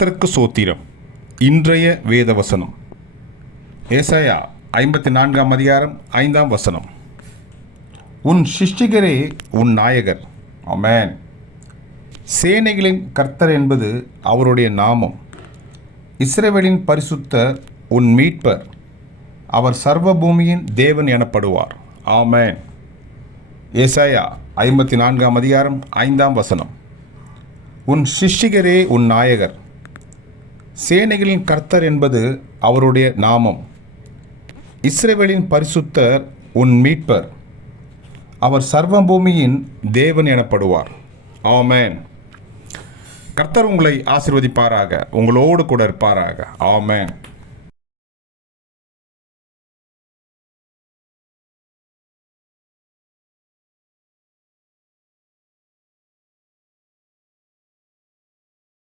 கர்த்தருக்கு சோத்திரம். இன்றைய வேதவசனம் ஏசாயா 54ஆம் அதிகாரம் 5ஆம் வசனம். உன் சிருஷ்டிகரே உன் நாயகர். ஆமென். சேனைகளின் கர்த்தர் என்பது அவருடைய நாமம். இஸ்ரவேலின் பரிசுத்தர் உன் மீட்பர். அவர் சர்வ பூமியின் தேவன் எனப்படுவார். ஆமென். ஏசாயா 54ஆம் அதிகாரம் 5ஆம் வசனம். உன் சிருஷ்டிகரே உன் நாயகர். சேனைகளின் கர்த்தர் என்பது அவருடைய நாமம். இஸ்ரவேலின் பரிசுத்தர் உன் மீட்பர். அவர் சர்வ பூமியின் தேவன் எனப்படுவார். ஆமென். கர்த்தர் உங்களை ஆசீர்வதிப்பாராக, உங்களோடு கூட இருப்பாராக. ஆமென்.